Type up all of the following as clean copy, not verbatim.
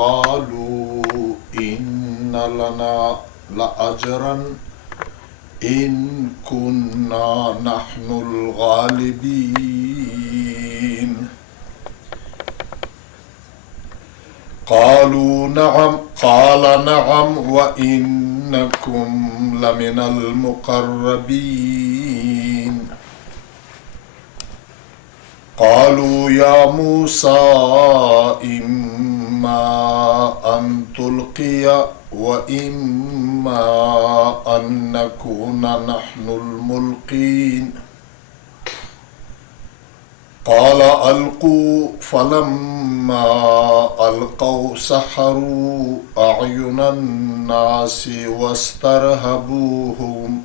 قالوا إن لنا لأجرا إن كنا نحن الغالبين قالوا نعم قال نعم وإنكم لمن المقربين قالوا يا موسى إما أن تلقي وإما أن نكون نحن الملقين قال ألقوا فلما ألقوا سحروا أعين الناس واسترهبوهم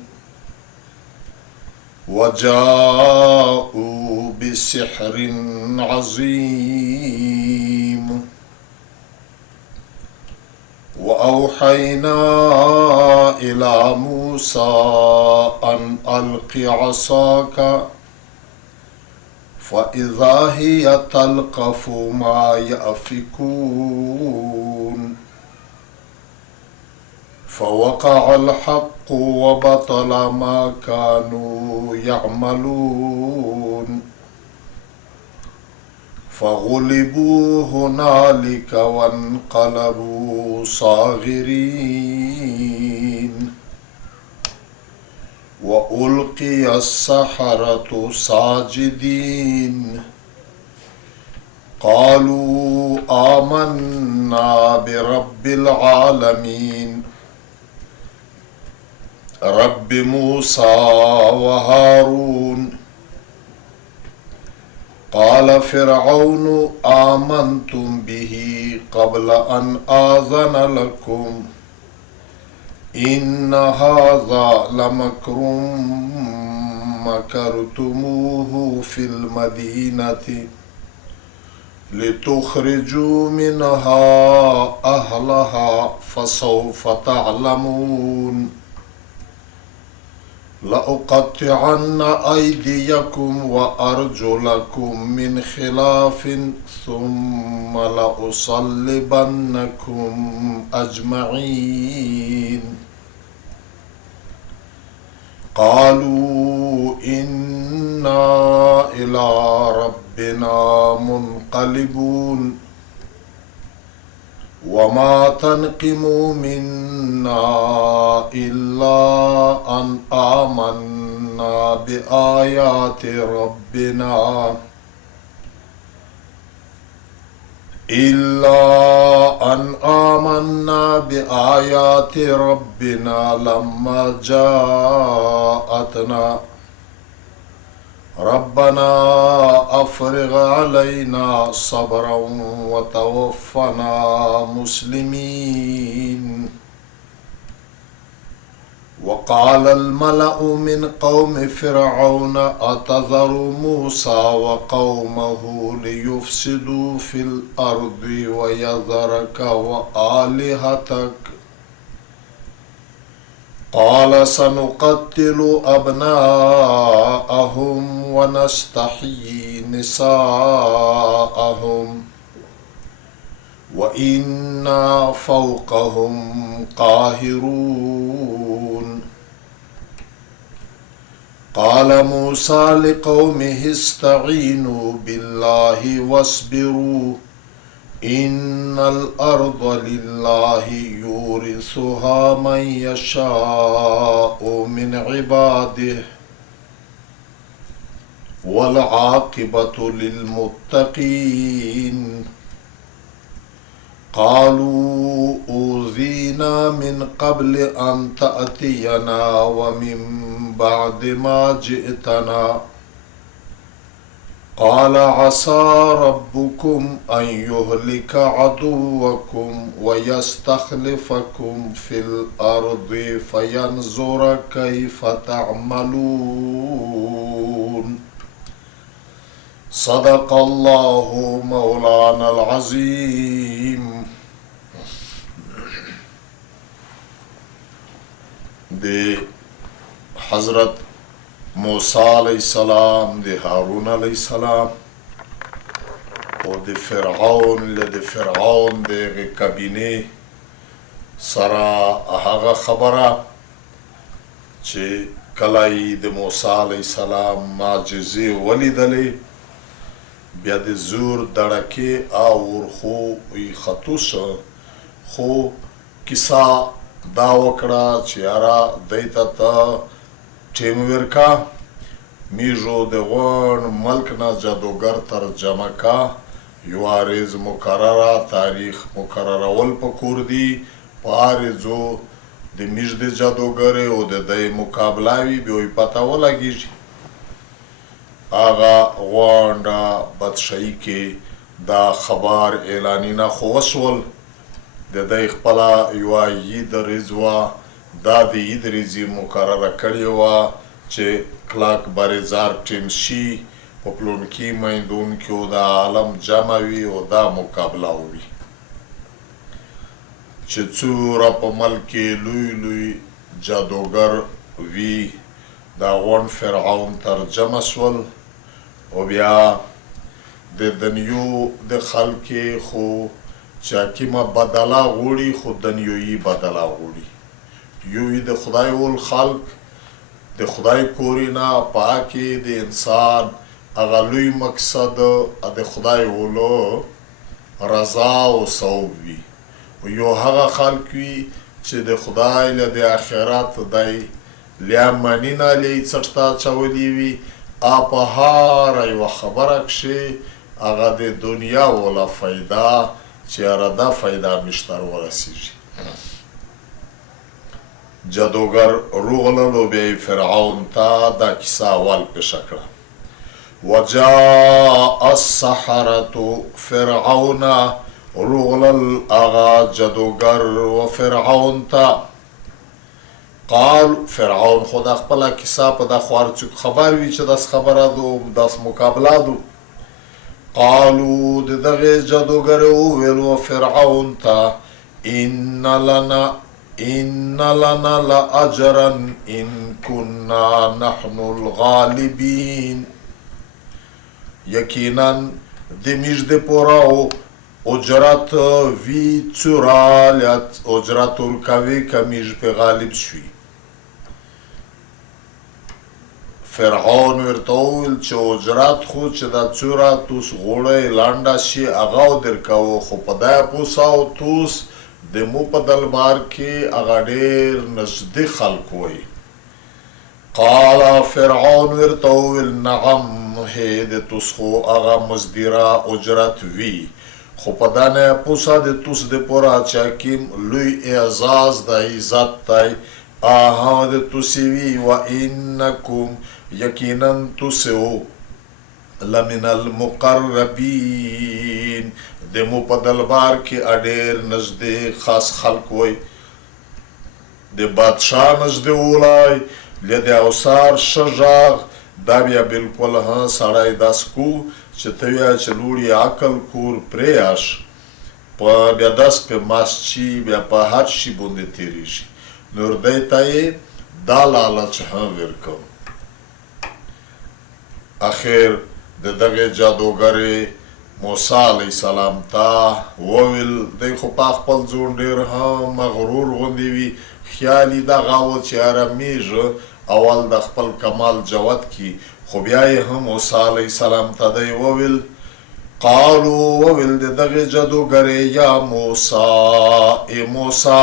وجاءوا بسحر عظيم وأوحينا إلى موسى أن ألق عصاك فإذا هي تلقف ما يأفكون فوقع الحق وبطل ما كانوا يعملون فغلبوا هنالك وانقلبوا صاغرين وألقي السحرة ساجدين قالوا آمنا برب العالمين رب موسى وهارون قال فرعون آمنتم به قبل أن آذن لكم إن هذا لمكر مكرتموه في المدينة لتخرجوا منها أهلها فسوف تعلمون لأقطعن أيديكم وأرجلكم من خلاف ثم لأصلبنكم أجمعين قالوا إنا إلى ربنا منقلبون وما تنقم منا إلا أن آمنا بآيات ربنا لما جاءتنا ربنا أفرغ علينا صبرا وتوفنا مسلمين وقال الملأ من قوم فرعون أتذر موسى وقومه ليفسدوا في الأرض ويذرك وآلهتك قال سنقتل أبناءهم ونستحيي نساءهم وإنا فوقهم قاهرون قال موسى لقومه استعينوا بالله واصبروا إن الأرض لله يورثها من يشاء من عباده والعاقبة للمتقين قالوا أوذينا من قبل أن تأتينا ومن بعد ما جئتنا قال عسى ربكم أن يهلك عدوكم ويستخلفكم في الأرض فينظر كيف تعملون صدق الله مولانا العظيم. دے حضرت موسیٰ علیہ السلام دے ہارون علیہ السلام او د فرعون له د فرعون دغه کابینې سره هغه خبره چې کله یې د موسی علیه السلام معجزې ولیدلې بیا د زور دړکې او ورخو یې ختو شه خو کیسه دا وکړه چې یاره دی ته ټیم ورکا میژو د غون ملک نه جادوګر ترجمه کا یو عارض مقرره تاریخ مقررول پکور دی پارزو د میژ د جادوګر او د دې مقابله وی به پتا ولګیږي آغا غونډه بدشاهي کې دا خبر اعلانینا خو وسول د دې خپل یو عید رضوا دا د عید رضی مقرره کړی و چې کلاک بارزار ټیم شي په پلونکی میدون کې د عالم جمع وي او دا مقابله وي چې څوره په ملک لوی لوی جادوګر وی دا غون فرعون ترجمه سول او بیا د دنیو د خلک خو چا کیمه بدلا غوړي خو دنیوي بدلا غوړي یو د خدای ول خلق د خدای کورینا پاکي د انسان اغلوی مقصد د خدای ولو رضا او ثواب وي یو هغه خلق وي چې د خدای له د آخرت دای لیامنینا لی څټا چولې وي په هر یو خبره کې هغه د دنیا ولا فایده چې راده فایده مشتر ورسیږي جادوګر روغللو بیا فرعون ته دا کیسه اول پیشه کړه وجاء السحرة فرعون روغلل اغا جادوګر و فرعون ته قال فرعون خدا خپل کیسه په د خوار خبر وی چې داس خبره دو داس مقابله دو قالوا دغه جادوګر ویل و فرعون ته ان لنا لاجرا ان كنا نحن الغالبين یقینا د میژ د پوراو اجرت وی چورالت اجرت ورکوي کمیژ په غالب شوي فرعون ورته وویل چې اجرت خو چې دا چوره توس غوړی لانډه شي هغه درکوو خو په دا پوساو توس د مو په دلبار کې هغه ډېر نږدې خلک وی قال فرعون ورته وویل نعم هې د توس خو هغه مزدیره اجرت وي خو په دا نه پوسه د توس د پوره چاکیم لوی اعزاز د عزت دی د توسی وي و انکم یقینا توسو لمن المقربین د مو په دلبار کې اډیر نږدې خاص خلک وي د بادشاه نږدې ولای لید اوسار شجاغ دا بیا بالکل ها سړی داس کو چې ته یا چې لوړي عقل کور پریاش په بیا داس په ماسچی بیا په هر شي باندې تیریږي نور دی ته دا لالچ هم ورکو اخر د دغه جادوګر موسی علیه السلام ته وویل دی خو په خپل ځون ډېر هم مغرور غوندې وي خیال یې دغه و چې ارمیږه اول د خپل کمال جوت کی خو بیا یې هم موسی علیه السلام ته دی وویل قالو وویل د دغه جادوګر یا موسی موسی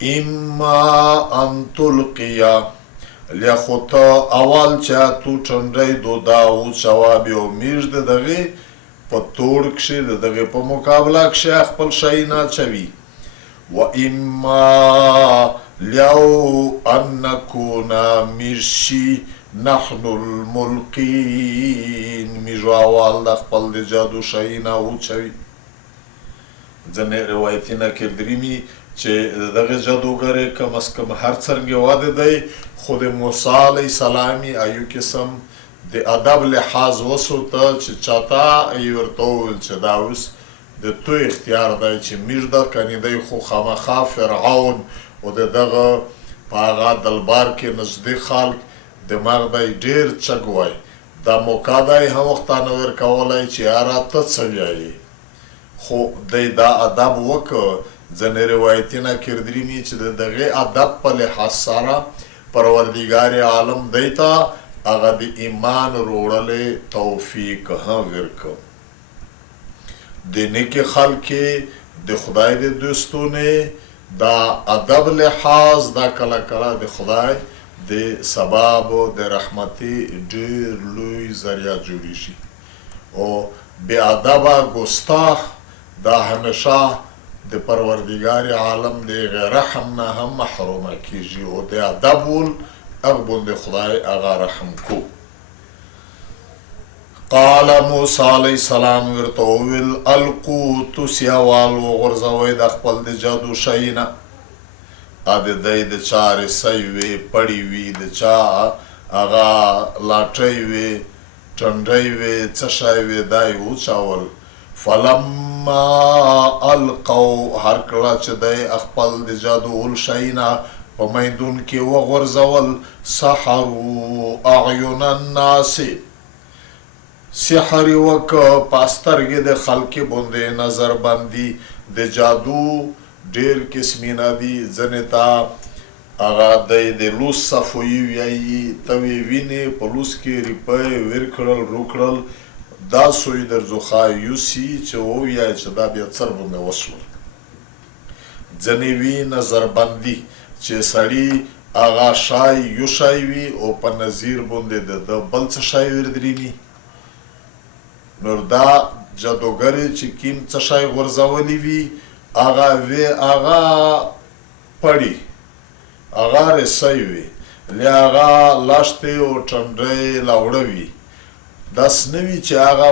اما ان تلقیا لیاخوت اول چا تو چندري دو دا او جواب یو میږ دغه په توړ کې دغه په مقابله کې خپل شي نه چوي و اما لو ان نكون مرشي نحن الملقين میږ اول د خپل د جادو شي نه او چوي ځنه روایتونه کې درېمي چې دغه جادوګر کم از کم هر څنګه واده دی خود موسی علیه السلام ایو قسم د ادب لحاظ وسوته چې چاته ورته وویل چې دا اوس د تو اختیار دی چې میږ د کني دی خو خامخا فرعون او دغه په هغه دلبار کې نږدې خلک دماغ دی ډېر چګ وای دا موقع دی هم وختانه ورکولی چې یاره ته څه وایې خو دی دا ادب وکړه ځینې روایتونه کردري چې د دغې ادب په لحاظ سره پروردګار عالم دی ته هغه د ایمان روړلې توفیق هم ورکړ د نیکې خلکې د خدای د دوستونه دا ادب لحاظ دا کله کله د خدای د سبب د رحمتي ډېر لوی ذریعه جوړیږي او بې ادبه ګستاخ دا همیشه د پروردګار عالم د رحم نه هم محرومه کیږي او د ادب ول هغه باندې خدای هغه رحم کو قال موسی علیه السلام ورته وویل القوا توسیوال وغورځوئ د خپل د جادو شی نه ا د دی د چا رسی وي پړی وي د چا هغه لاټۍ وي ټنډۍ وي څه شی وي دا یې وچاول فلما القوا هر کله چې دی خپل د جادو شی نه په میدون کې وغورځول سحروا اعین الناس سحر وکړه په سترګې د خلکې باندې نظر بندي د جادو ډېر قسمونه دي ځینې ته هغه دی د لوس صفوي وایي ته وې وینې په لوس کې ریپی ویر کړل رو کړل دا سوی درځو یوسي چې ووایه چې دا بیا څر باندې وشول ځینې وي نظر بندي چې سړي هغه شای یو شای وي او په نظیر باندې د بل څه شای وردریني نور دا جادوګرې چې کیم څه شی غورځولی وي هغه وی هغه پړي هغه رسی وي لی هغه لاشتې او ټنډۍ لاوړه وي داسې نه وي چې هغه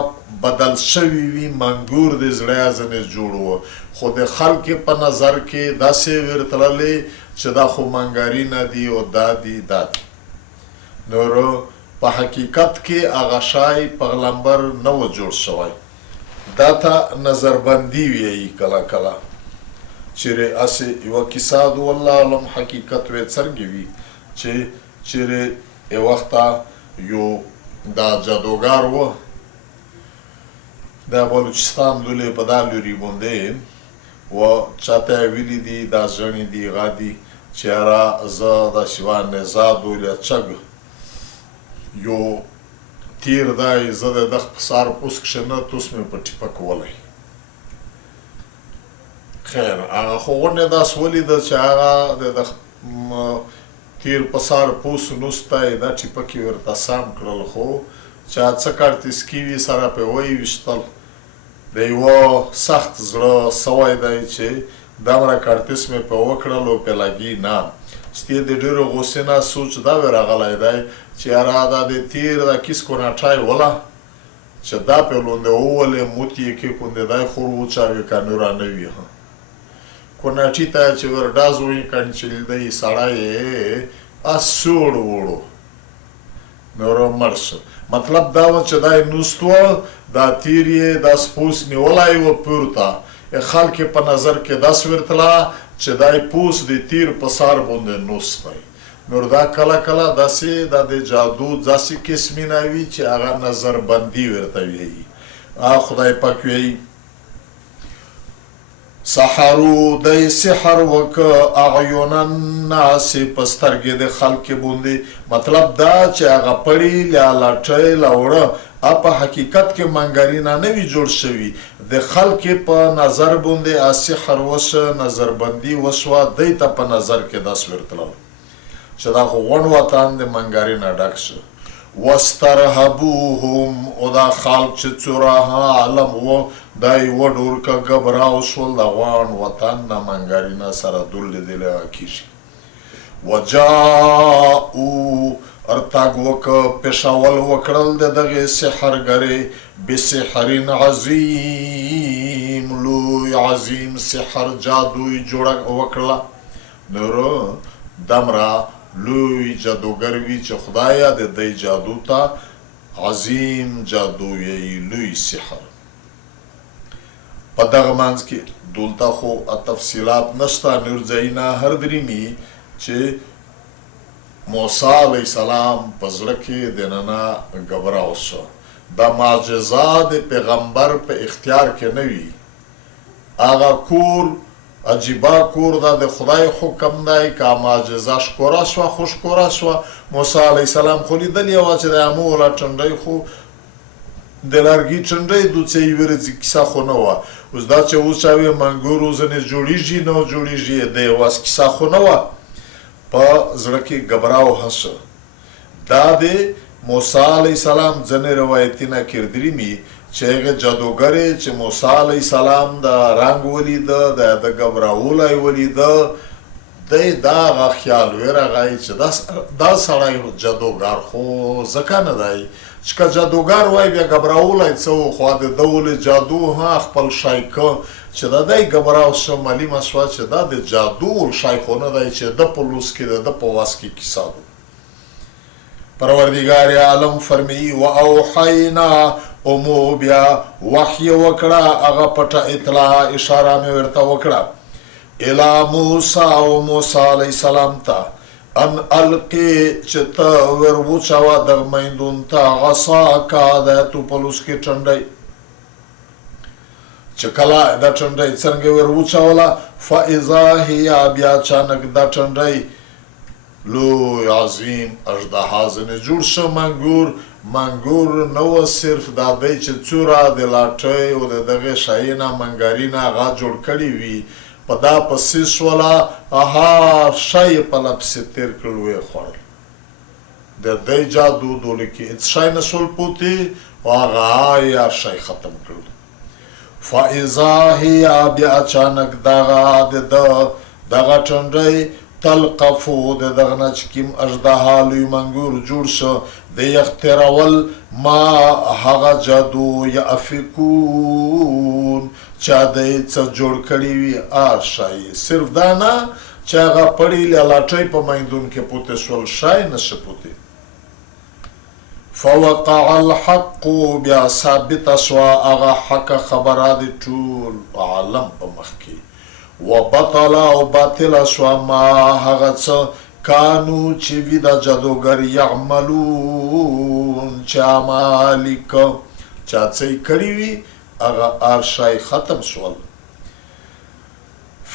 بدل شوي وي منګور د زړه ځنې جوړ و خو د خلکې په نظر کې داسې ورتللی چې دا خو منګاري نه دي او دا دي دا دي نورو په حقیقت کې هغه شای پیغمبر نه و جوړ شوی دا ته نظربندي ویایي کله کله چیرې اسې یوه کیسه د والله علم حقیقت وی څرګې وي چې چیرې یو وخته یو دا جادوګر و د بلوچستان لولې په دا لوري باندې و چاته یې ویلي دي دا ژڼې دي هغه دي چې یاره زه داسې وا نژاد ولې چګ یو تیر دی زه د دغه په سار پوس کښې نه توس مې په ټیپه کولی خیر هغه خو غونډې داسې ولیده چې هغه د دغه تیر په سار پوس نوستی دا ټیپه کې ورته سام کړل خو چا څه کارتیسکي وي سره پې ویشتل د یوه سخت زړه سوی دی چې دومره کارتیس مې پې وکړل او پې لګي نه ستی د ډېرو غوسې نه سوچ دا وی راغلی دی چې یاره دا د تیر دا کیس کوناټای وله چې دا پې لوندې وولې موت یې کېکوندې دی خور وچاوي که نوره نه وي کوناټي ته چې ور ډاز وایي کنچلدی سړی یې سوړ وړو نوره مړ شو مطلب دا و چې دا یې نوست و دا تیر یې دا سپوس نیولی و پورته خلک په نظر کې داسې ورتله چې دا یې پوس د تیر په سار باندې نوستی نور دا کله کله داسې دا د جادو داسې قسمونه وي چې هغه نظربندي ورته ویایي خدای پاک ویایي سحرو دی سحر وکه اعین الناس په سترګې د خلکې باندې مطلب دا چې هغه پړي لا لاټۍ لاوړه په حقیقت کې منګارینه نه وي جوړ شوي د خلکې په نظر باندې سحر وشه نظربندي وشوه دی ته په نظر کې داسې ورتلل چې دا خو غونډ وطن د منګارینه ډک شه واسترهبوهم او دا خلق چې څوره عالم و دا یوه ډورکه ګبراو شول د غونډ وطن نه منګارینه سره دور لیدلی کېږي وجاءو ارتاګ وکړه پېښول وکړل د دغې سحرګرې بسحرین عظیم لوی عظیم سحر جادوی جوړه وکړله نورو دمره لوی جادوګر وي چې خدایه د دی جادو ته عظیم جادو یې لوی سحر په دغه منځ کې دلته خو تفصیلات نشته نور ځایونه هر درېمي چې موسی علیه السلام په زړه کې دننه ګبراو شو. دا معجزه د پیغمبر په اختیار کې نه وي. هغه کور عجیبه کور دا د خدای حکم دی. که معجزه ښکاره شوه خو ښکاره شوه. موسی علیه السلام خو لیدلې وه چې د امو والا ټنډۍ خو د لرګي ټنډۍ دوڅې یې ورځي کیسه خو نه وه. اوس دا چې اوس چا وایي منګورو ځینې جوړېږي نه جوړېږي د یوه کیسه خو نه وه. په زړه کې ګبراو هسه. دا د موسی علیه السلام ځینې روایتونه کردري مي چې هغه جادوګرې چې موسی علیه السلام د رنګ ولیده د ګبراولی ولیده دی دا هغه خیال ورغی چې دا سړی جادوګر خو ځکه نه دی چې که جادوګر وای بیا ګبراولی څه و خو د ده ولې جادو ها خپل شی که چې د دی ګبراو شه معلومه شوه چې دا د جادو شی خو نه دی چې د په لوس کې د ده په وس کې کیسه ده. پروردگار عالم فرمی و اوحینا امو بیا وحی وکړه هغه پټه اطلاع اشاره مې ورته وکړه الی موسی او موسی علیه السلام ته ان القی چې ته ور وچوه دغه میندون ته عصاکا د توپلوس کې ټنډۍ چې کله دا ټنډۍ څرنګه ور وچوله فاذا هي بیا اچانک دا ټنډۍ لوی عظیم اژدها ځینې جوړ شه. منګور نه و صرف دا دی چې څوره د لاټۍ او د دغې شیي نه منګري نه هغه جوړ کړي وي په دا پسې شوله هر شی یې په لپسې تېر کړل ویې خوړل. د دی جادو دولې کې هېڅ شی نه شول پوتې او هغه یې هر شی ختم کړل. فاذا هي بیا اچانک دغه ټنډۍ تلقفو د دغه نه چې کوم اژدها لوی منګور جوړ شه د یخترول ما هغه جادو یافکون چا دی څه جوړ کړي وي هر شی صرف دا نه چې هغه پړي لاټۍ په میندون کې پوتې شول شی نشه پوتې. فوقع الحق بیا ثابته شوه هغه حقه خبره د ټول عالم په مخ کې. وبطل او باطل شو ما هغه څه کانو چې وي د جادوګر یعملون چې عمل چا څه کړي وي هغه هر شی ختم شول.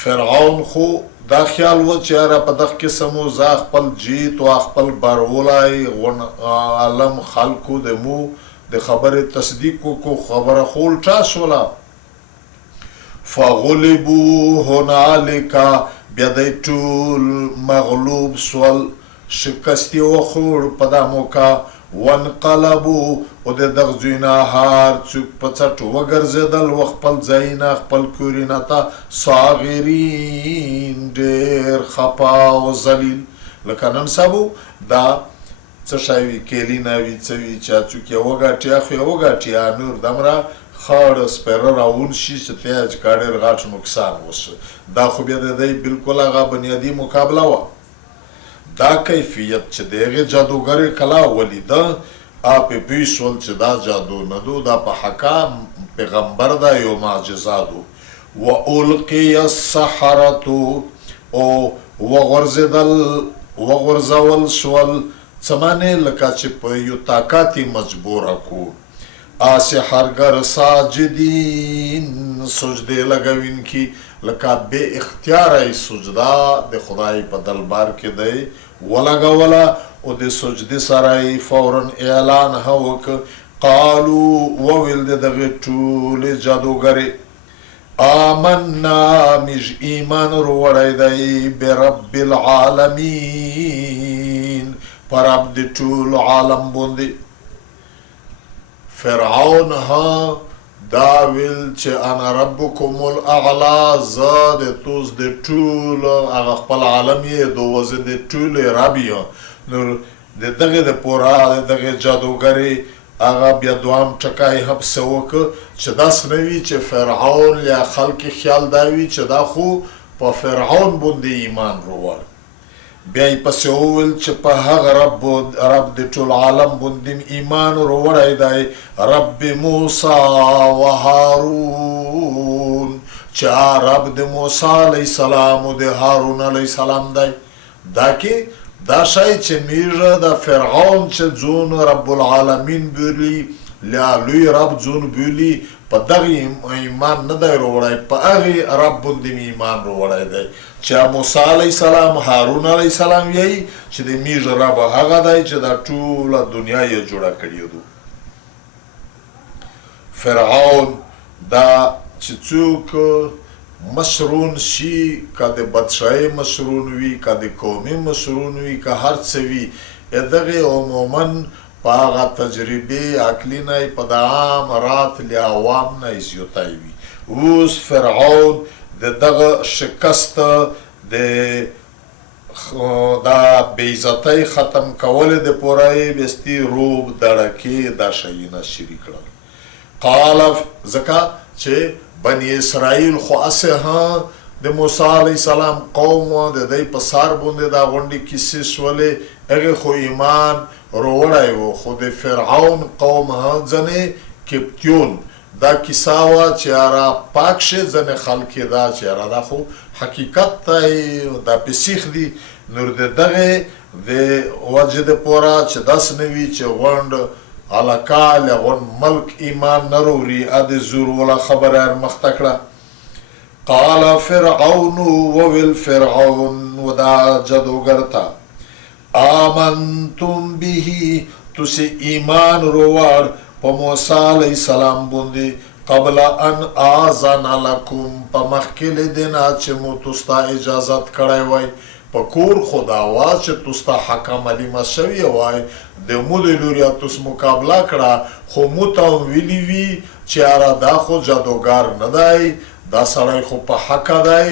فرعون خو دا خیال و چې یاره په دغه قسم و زه خپل جیت او خپل برولی عالم خلکو د مو د خبرې تصدیق وکړو خبره خو الټا شوله. فغلبوا هنالک بیا دی ټول مغلوب شول شکستی وخوړ په دا موقع وانقلبوا او د دغه ځای نه هر څوک په څټ وګرځېدل و خپل ځایونه خپل کورونه ته صاغرین ډېر خپه او ذلیل. لکه نن سبو دا څه شی وي کیلینه وي څه وي چا څوک یې وګاټي خو یې وګاټي نور دمره خړ سپیره راون شي چې ته یې کا ډېر غټ نقصان وشي. دا خو بیا د دی بالکل هغه بنیادي مقابله وه. دا کیفیت چې د هغې جادوګرې کله ولیده پې پوه شول چې دا جادو نه دو دا په حقه پیغمبر دا یو معجزه دو. و القی السحرة او وغورځول شول څه معنې لکه چې په یو طاقت یې مجبوره کو سحرګر ساجدین سجدې لګوونکي لکه بې اختیاره یې سجده د خدای په دربار کې دی ولګوله او د سجدې سره یې فورا اعلان وکړ. قالو وویل د دغې ټولې جادوګرې آمنا موږ ایمان وروړی دی برب العالمین په رب د ټول عالم باندې. فرعون ها دا ویل چې انا ربکم الاعلی زه د توس د ټول هغه خپل عالم یې دوزه د ټول رب یم. نو د دغه د پورا د دغه جادوګرې هغه بیا دوام ټکی هم څه وکړه چې داسې نه وي چې فرعون یا خلک خیال دا وي چې دا خو په فرعون باندې ایمان وروړ. بیا یې پسې وویل چې په هغه رب د ټول عالم باندې ایمان وروړی دی رب موسی و هارون چې رب د موسی علیه السلام او د هارون علیه السلام دی. دا کې دا شای چې میږه د فرعون چې ځون رب العالمین بولی لا لوی رب ځون بولی په دغه ایمان نه دی وروړی په هغې رب باندې مې ایمان وروړی دی چې موسی علیه السلام هارون علیه السلام یې چې د میږه رب هغه دی چې دا ټوله دنیا یې جوړه کړې ده فرعون دا چې څوک مشرون شي که د بادشاهۍ مشرون وي که د قومي مشرون وي که هر څه وي دغې عموما په هغه تجربې عقلي نه په د عام رات ل عوام نه زیاتی وي اوس فرعون د دغه شکست د دا بېعزتۍ ختم کولو دپاره یې بستي روب دړکې دا شیونه شروع کړل قال ځکه چې بني اسرائیل خو اسه د موسی علیه السلام قوم د دوی په سار باندې دا غونډې کیسې شولې هغې خو ایمان روړی و خو د فرعون قوم ځنې کپتیون دا کیسه وه چې یاره پاک شي ځنې خلک یې دا چې یاره دا خو حقیقت ته دا پسیخ دي نور د دغې د وجې دپاره چې داسې نه وي چې غونډ علاقه لغون ملک ایمان نروری اد زور ولا خبر مخته کړه قال فرعون وویل فرعون ودا جادوګرتا آمنتم به تسی ایمان روار په موسی علیه السلام باندې قبل ان آذن لکم په مخکې دینا چې مو تستا اجازت کړی وای په کور خدا وا چې تستا حکم علیمه شوی وای د مو د لوریا تس مقابله کړه خو مو ته ویلي وي چې یاره دا خو جادوګار نه دی دا سړی خو په حقه دی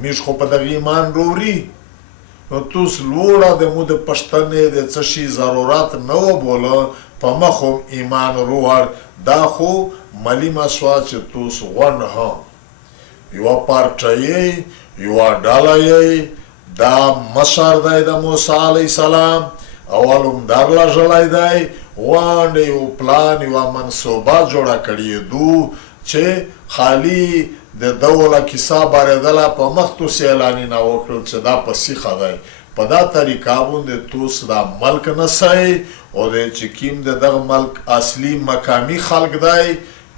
میږ خو په دغه ایمان روړي نو توس لوړه د مو د پښتنې د څه شي ضرورت نه و بوله په مخ هم ایمان روړ دا خو معلومه شوه چې توس غونډ یوه پارټۍ یوه ډله یې دا مشر دی د موسی علیه السلام اول هم درلږلی دی غونډې یو پلان یوه منصوبه جوړه کړې دو چې خالي د دوله کیسه بارېدله په مخ توس اعلانونه وکړل چې دا په سیخه دی په دا طریقه باندې توس دا ملک نسی او د چې کیم د دغه ملک اصلي مقامي خلک دی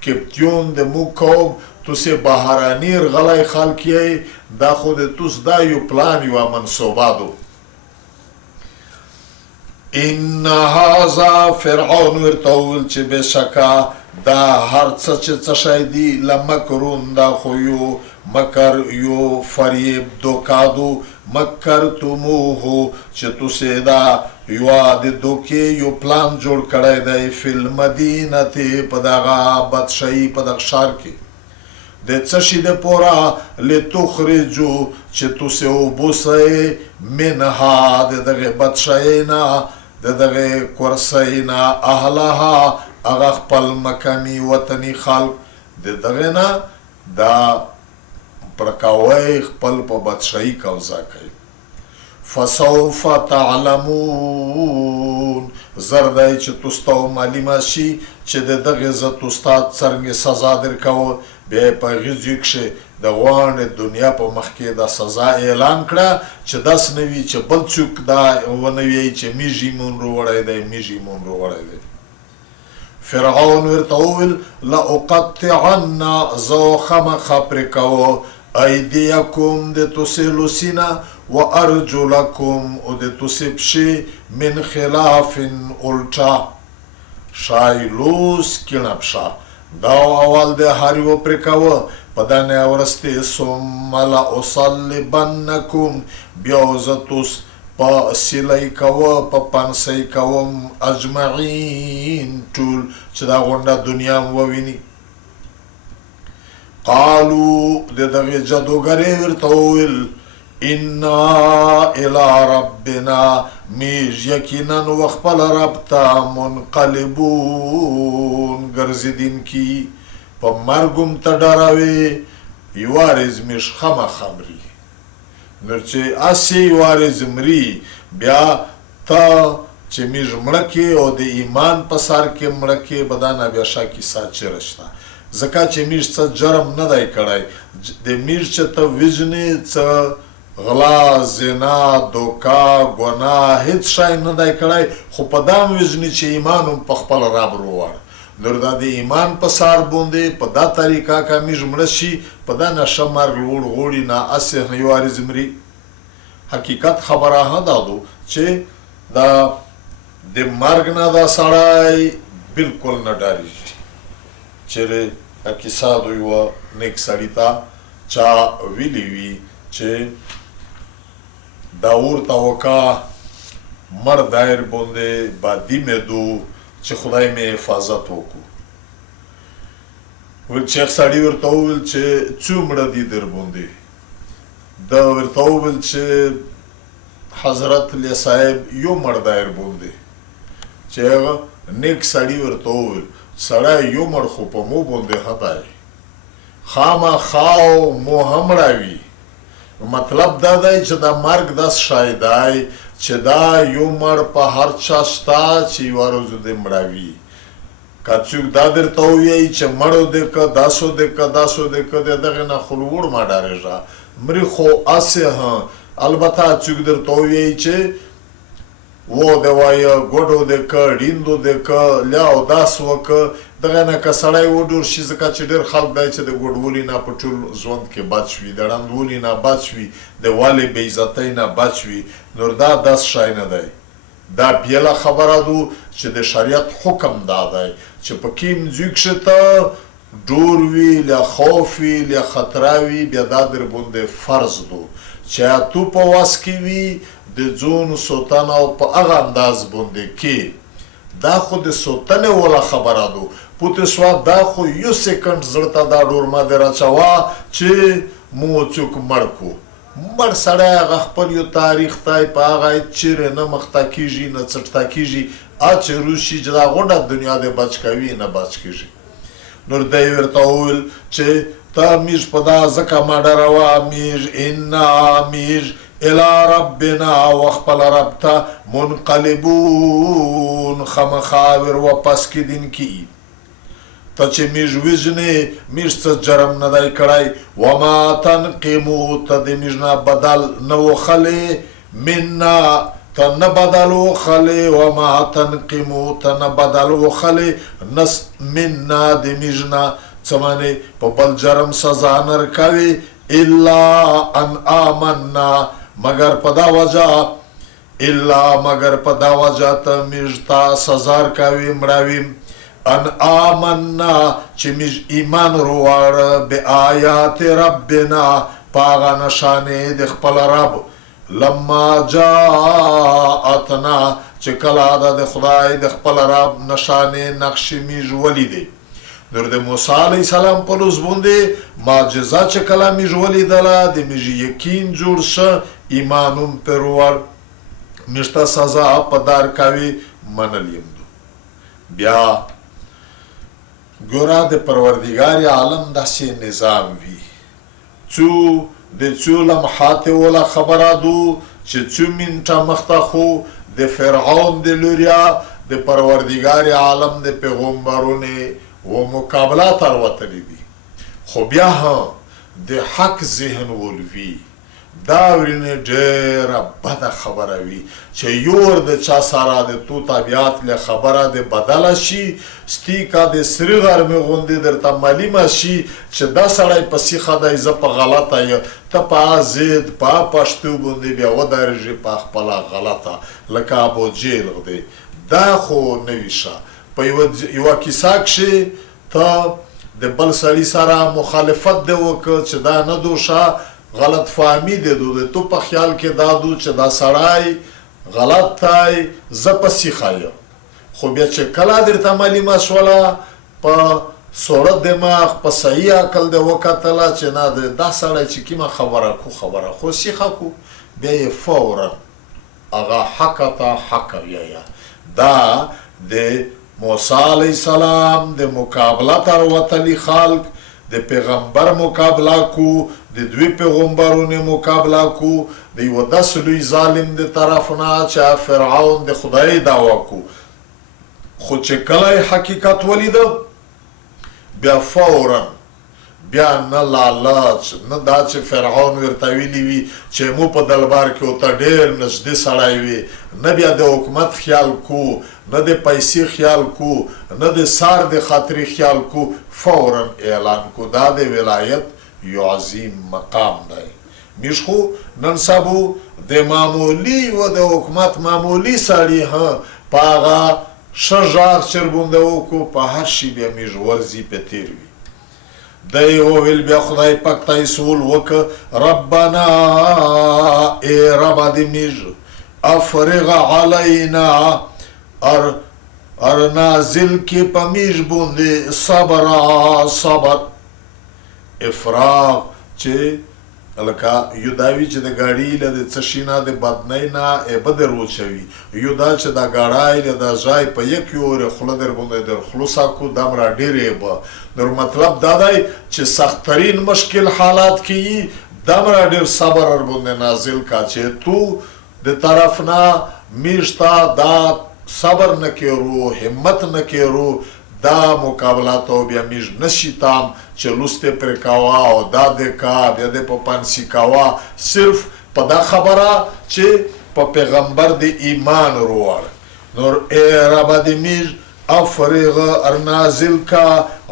کپتیون د مو قوم توس بهراني غلی خلک یې دا خو د توس دا یو پلان یوه منصوبه دو ان هذا فرعون ورته وویل چې بېشکه دا هر څه چې څه شی دي لمکرون دا خو یو مکر یو فریب دوکادو مکرتموه چې تاسې دا یوه د دوکې یو پلان جوړ کړی دی فی المدینة په دغه بادشاهي په دغه ښار کې د څه شي دپاره لتخرجو چې تاسې وبوسئ منها د دغې بادشاهۍ نه د دغې کرسۍ نه اهلها هغه خپل مقامي وطني خلق د دغې نه دا پړکاوی خپل په بادشاهي قبضه کوي فسوف تعلمون زر دی چې تاسو ته معلومه شي چې د دغې زه تاسو ته څرنګه سزا درکوم بیا یې په هغې ځای کښې د غونډې دنیا په مخ کې دا سزا اعلان کړه چې داسې نه وي چې بل څوک دا ونه وایي چې موږ ایمون روړی دی موږ ایمون روړی دی فرعون ورته وویل لاقطعن زه خامخا پرې کوم ایدیکم د تاسې لوسینه و ارجلکم او د تاسې پښې من خلاف الټا شای لوس کیڼه پښه دا اول د هر یو پرې کوه په دانې ورستې ثم لاصلبنکم بیا زه تاسو په سیلۍ کوه په پنسۍ کوم اجمعین ټول چې دا غونډه دنیا م وویني قالو د دغې جادوګرې ورته وویل انا الی ربنا میږ یقینا و خپل رب ته منقلبون ګرځېدونکي په مرګ هم ته ډاروې یوارې زموږ خامخا مري نور چې هسې یوارې مري بیا ته چې موږ مړه کې او د ایمان په سر کې مړه کې به دا نه بیا شا کیسه چېرې شته ځکه چې موږ څه جرم نه دی کړی د موږ چې ته وژنې څه غلا زنا دوکا ګناه هیڅ شی نه دی کړی خو په دا وزني چې ایمان هم په خپل رب روار نور دا د ایمان په سار باندې په دا طریقه کامیږ مړه شي په دا نشه مرګ لوړ غوړي نه اسې نه یوارې زمري حقیقت خبره دا دو چې دا د مرګ نه دا سړی بالکل نه ډارېږي چېرې کیسه دوی وه نیک سړي ته چا ویلي وي چې دا ورته وکړه مړ دایر باندې بادي مې دو چې خدای مې حفاظت وکړو ویل شیخ سړي ورته وویل چې څومره دي در باندې دا ورته وویل چې حضرت علی صاحب یو مړ دایر باندې چې هغه نیک سړي ورته وویل سړی یو مړ خو په مو باندې ښه دی خامخا مو هم راوي مطلب دا دی چې دا مرګ داس شی دی چې دا یو مړ په هر چا شته چې یوه ورځ دې مړوي که څوک دا درته ووایي چې مړو دې که داسو دې که داسو دې که د دغې نه خو لوړ مه ډارېږه مري خو هسې البته څوک درته ووایي چې و دې وایه ګوډو دې که ډیندو دې که لیاو داس وکه دغه نه که سړی وډور شي ځکه چې ډېر خلک دی چې د ګوډولي نه په ټول ژوند کې بچ وي د ړندولي نه بچ وي د والې بې عزتۍ نه بچ وي نور دا داس شی نه دی دا بیله خبره دو چې د شریعت حکم دا دی چې په کیم ځای کښې ته ډور وي له خوف وي له خطره وي بیا دا در باندې فرض دو چې تو په وس کې وي د ځون سوتنه او په هغه انداز باندې کې دا خو د سوتنې وله خبره دو پوتې شوه دا خو یو سیکنډ زړه ته دا ډور ما دې راچوه چې مو څوک مړ کو مړ سړی هغه خپل یو تاریخ دی په هغه چیرې نه مخته کېږي نه څټته کېږي چې روز شي چې دا غونډه دنیا دې بچ کوي نه بچ کېږي نور دی ورته وویل چې ته میږ په دا ځکه ما ډاروه میږ انا میږ الى ربنا وخپل رب ته منقلبون خامخا ور واپس کېدونکي ته چې میږ وژنې میږ څه جرم نه دی کړی وما تنقمو ته د میږ نه بدل نه وخلې منا ته نه بدل وخلې وما تنقمو ته نه بدل وخلې نس منا د میږ نه څه معنې په بل جرم سزا نه ورکوي الا ان آمنا مگر په دا وجه ته میږ ته سزا ورکوي مړوي ان آمنا چې میږ ایمان روواړه بآیات ربنا په هغه نښانې د خپل رب لما جاءتنا چې کله د خدای د خپل رب نښانې نقشې میږ ولیدې نور د موسی علیه السلام په لوز باندې معجزه چې کله میږ ولیدله د میږ یقین جوړ شه ایمان هم پرې ووړ میږ ته سزا په دار کوي منل یم دو بیا ګوره د پروردګار عالم داسې نظام وي څو د څو لمحاتې وله خبره دو چې څو منټه مخته خو د فرعون د لوریا د پروردګار عالم د پیغمبرونې و مقابله تر وتلی دي خو بیا هم د حق ذهن ولوي دا ورینې ډېره بده خبره وي چې یور د چا سره د تو طبیعت له خبره د بدله شي ستی کا د سرې غرمې غوندې درته معلومه شي چې دا سړی په سیخه دی زه په غلطه یم ته په زید په پښتو باندې بیا ودرېږې په خپله غلطه لکه ابوجهل دی دا خو نه وي ښه په یوه کیسه کښې ته د بل سړي سره مخالفت دی وکړه چې دا نه دو ښه غلط فهمی دی دو تو په خیال کې دا دو چې دا سړی غلط دی زه په سیخه یم خو بیا چې کله درته معلومه شوله په سوړه دماغ په صحیح عقل دی وکتله چې نه دا سړی چې کومه خبره خو سیخه کو بیا یې فورا هغه حقه ته حق ویایه دا د موسی علیه السلام د مقابله تر وتلي خلق د پیغمبر مقابله کو د دوی پیغمبرونو مقابله کو د یو داسې لوی ظالم د طرف نه چې فرعون د خدای دعوا کو خو چې کله حقیقت ولیده بیا فورا بیا نه لالچ نه دا چې فرعون ورته ویلي وي چې مو په دربار کې ورته ډېر نږدې سړی وي، نه بیا د حکومت خیال کو، نه د پیسې خیال کو، نه د سار د خاطرې خیال کو، فورا اعلان کو. دا د ولایت یو عظیم مقام دی. میش خو نن سبو د معمولی و د حکومت معمولی سړي په هغه ښه غږ چربونده وکړو، په هر شي بیا میږ ورځي په تېر وي. دی وویل بیا خدای پاک ته یې سوال وکړه ربنا ای ربه د میږ افرغ علینا نازل کې په میږ باندې صبر. افراغ چې لکه یو دا وي چې د ګاډي له د څه شي نه د بدنۍ نه به در وچوي، یو دا چې دا ګاډی له دا ځای په یک یورې خوله در باندې در خلوصه کو دومره ډېرې به. نور مطلب دا دی چې سختترین مشکل حالات کې یي دومره ډېر صبر ور باندې نازل کا چې تو د طرف نه میږ ته دا صبر نه کېرو، همت نه کېرو، دا مقابلات او بیا میږ نشي تام چې لوستې پرې کوه او دا دې کا بیا دې په پانسي کوه، صرف په دا خبره چې په پیغمبر د ایمان روړ. نور ای ربه د میږ افرغ نازل کا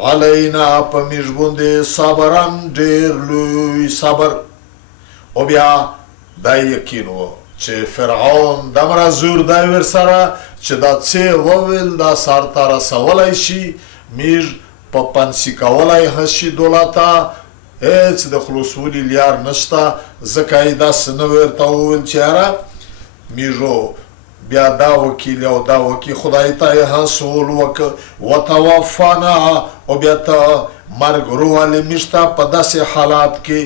علینا په میږ باندې صبرن ډېر لوی صبر. او بیا دا یقین و چې فرعون دومره زور دی ورسره چې دا څه وویل دا سر ته رسولی شي، میږ په پنسي کولی هشي دولته، هېڅ د خلاصولي لار نشته. ځکه یې داسې نه ورته وویل چې یاره میږو بیا دا وکیل او دا وکیل خدای ته یې سوال وکړه وتوفنا او بیا ته مرګ روالې میږ ته په داسې حالات کې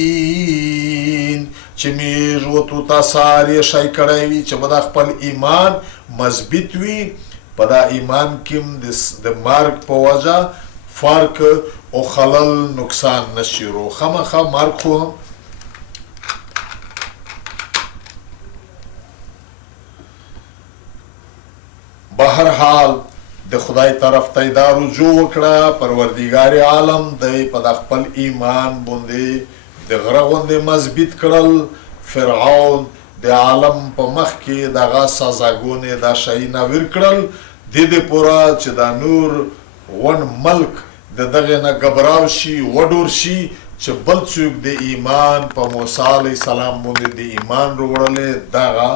مسلمین چې میږ ورته تا سار یې شی کړی وي چې به دا خپل ایمان مثبت وي، په دا ایمان کې د مرګ په وجه فرق او خلل نقصان نشي رو. خامخا مرګ خو هم به هر حال د خدای طرف ته دا رجوع وکړه. پروردګار عالم دی په د خپل ایمان باندې د غره غوندې مثبت کړل. فرعون د عالم په مخ کې دغه سزاګونې دا شیونه ورکړل د دې پوره چې دا نور ون ملک د دغه نه غبراو شي وډور شي چې بل څوک د ایمان په موسی علیه السلام باندې د ایمان وروړلې دغه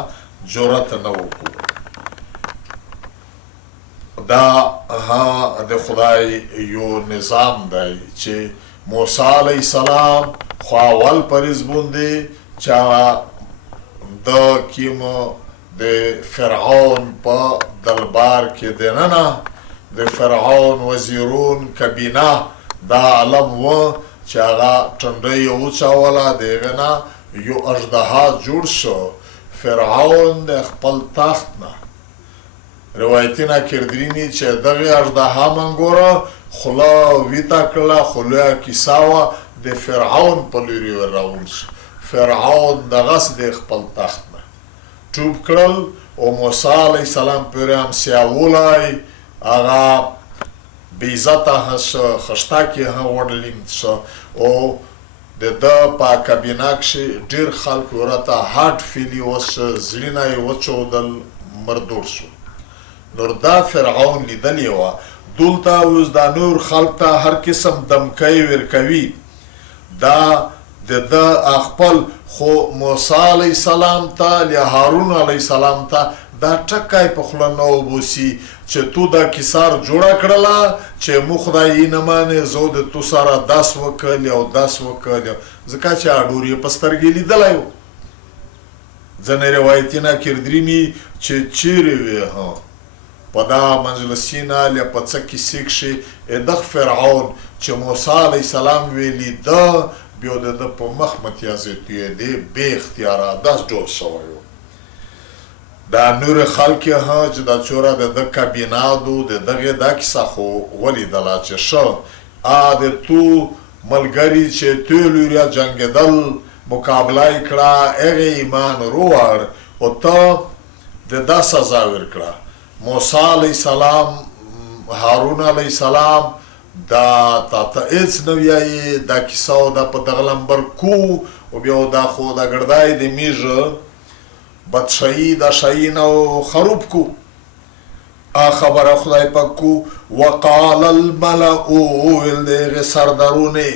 جرأت نه وکړو. دا د خدای یو نظام دی چې موسی علیه السلام خو اول پریز باندې چې د کیمو د فرعون په دربار کې دننه د فرعون وزیرون کابینه دا علم و چې هغه ټنډه یې وچاوله، د هغې نه یو اژدها جوړ شو. فرعون د خپل تخت نه روایتونه کردریني چې دغه اژدها من ګوره خوله ویته کړله، خوله کیسه وه د فرعون په لوري ور راوړل شو. فرعون دغسې د خپل تخت نه ټوپ کړل او موسی علیه السلام پورې هم سیاولی هغه بېعزته هم شو، خشتک یې هم وډلینګ شو او د ده په کابینه کښې ډېر خلک ورته هارټ فیلي وشو، زړونه یې وچودل، مردور شو. نور دا فرعون لیدلې وه دلته اوس دا نور خلک ته هر قسم دمکی ورکوي. دا د ده خپل خو موسی علیه السلام ته یا هارون علیه السلام ته دا ټکی په خوله نه وبوسي چې تو دا کیسار جوړه کړله چې مو خدای یې نه مانې زه د تو سره داس وکړل او داس وکړل، ځکه چې اډور یې په سترګې لیدلی و. ځینې روایتونه کردریني چې چیرې وې په دا مجلسینه یا په څه کیسې کښې دغه فرعون چې موسی علیه السلام ویلي ده بیا د ده په مخ متیازې تویېدې بې اختیاره داس جوړ شوی و. دا نور خلک یې چې دا څومره د ده کابینه دو د دغې دا کیسه خو ولیدله چې ښه د تو ملګري چې توی لوریا جنګېدل مقابله یې کړه هغې ایمان روړ او ته د دا سزا ورکړه. موسی علیه السلام، هارون علیه السلام دا تا ته هېڅ نه وایي دا کیسه او دا په دغه لمبر کو او بیا دا خو دا ګردای د میږه بدشاهي دا شاهي نه خروب کو خبره خدای پاک کو وقال الملأ ویل د هغې سردارونه